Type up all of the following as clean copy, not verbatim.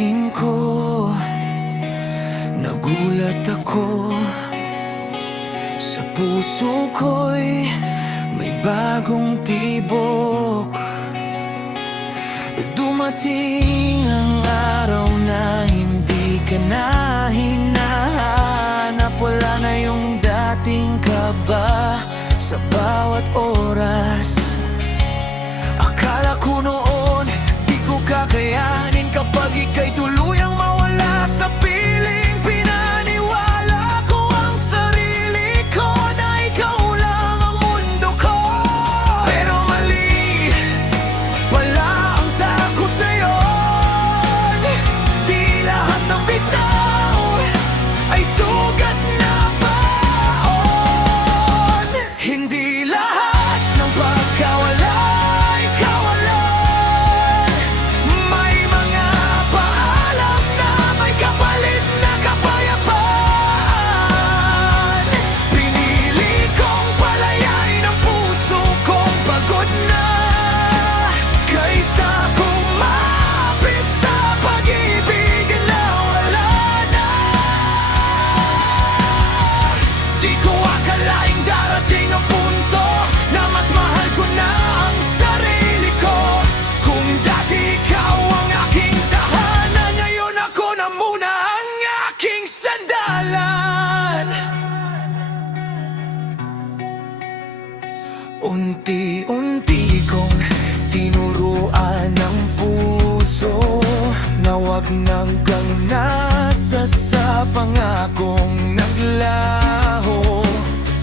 Inaamin ko, nagulat ako. Sa puso ko'y may bagong tibok. Dumating ang araw na hindi ka na hinahanap. Wala na yung dating kaba sa bawat oras. Akala ko noon di ko kakayanin kapag ika'y tuluyang mawala sa piling. Pinaniwala ko ang sarili ko na ikaw lang ang mundo ko. Pero mali pala ang takot na yun. Di lahat ng bitaw ay sugat na baon. Hindi lahat ng pagkawala ay kawalan. May mga paalam na may kapalit na kapayapaan. Pinili kong palayain ang puso kong pagod na, kaysa kumapit sa pag-ibig na wala na. Di ko akalaing darating ang punto na mas mahal ko na ang sarili ko. Kung dati ikaw ang aking tahanan, ngayon ako na muna ang aking sandalan. Unti-unti kong tinuruan ng puso na wag nanggang nasa sa pangakong naglaho.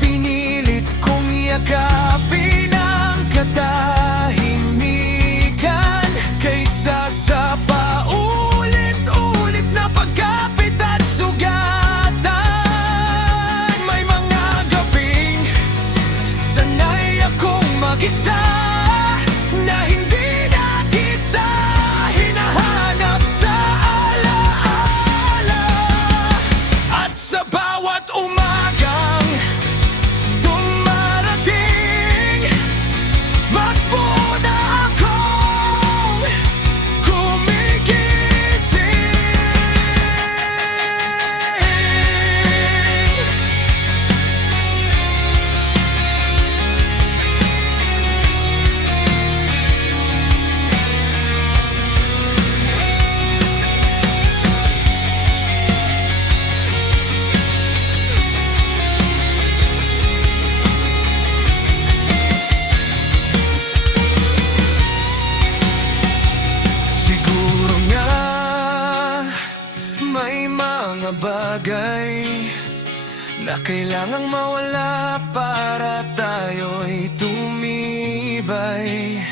Pinilit kong yakapin ang katahimikan kaysa sa paulit-ulit na pagkapit at sugatan. May mga gabing sanay akong mag-isa na hindi na kita hinahanap sa alaala. At sa bawat umagang dumarating, mas buo na akong kumigising. Siguro nga may mga bagay na kailangang mawala para tayo'y tumibay.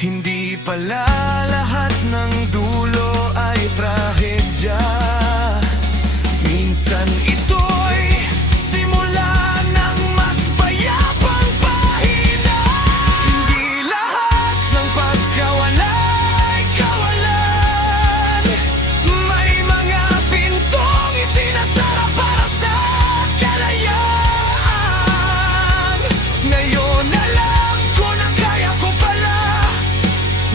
Hindi pala lahat ng dulo ay trahedya. Minsan ito'y simula ng mas payapang pahina. Hindi lahat ng pagkawala ay kawalan. May mga pintong isinasara para sa kalayaan. Ngayon alam ko na kaya ko pala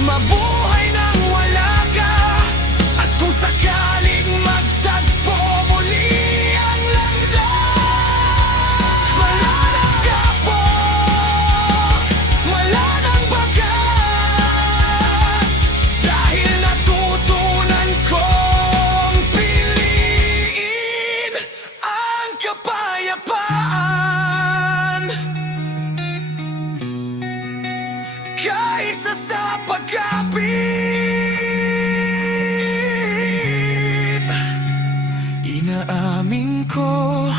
mabuhay nang wala ka. At kung sakaling magtagpo muli ang landas, wala nang kapok, wala nang bagas. Dahil natutunan kong piliin ang kapayapaan kaysa sa pagkapit. Inaamin ko,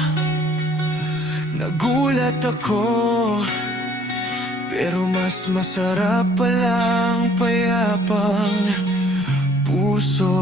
nagulat ako. Pero mas masarap palang payapang puso.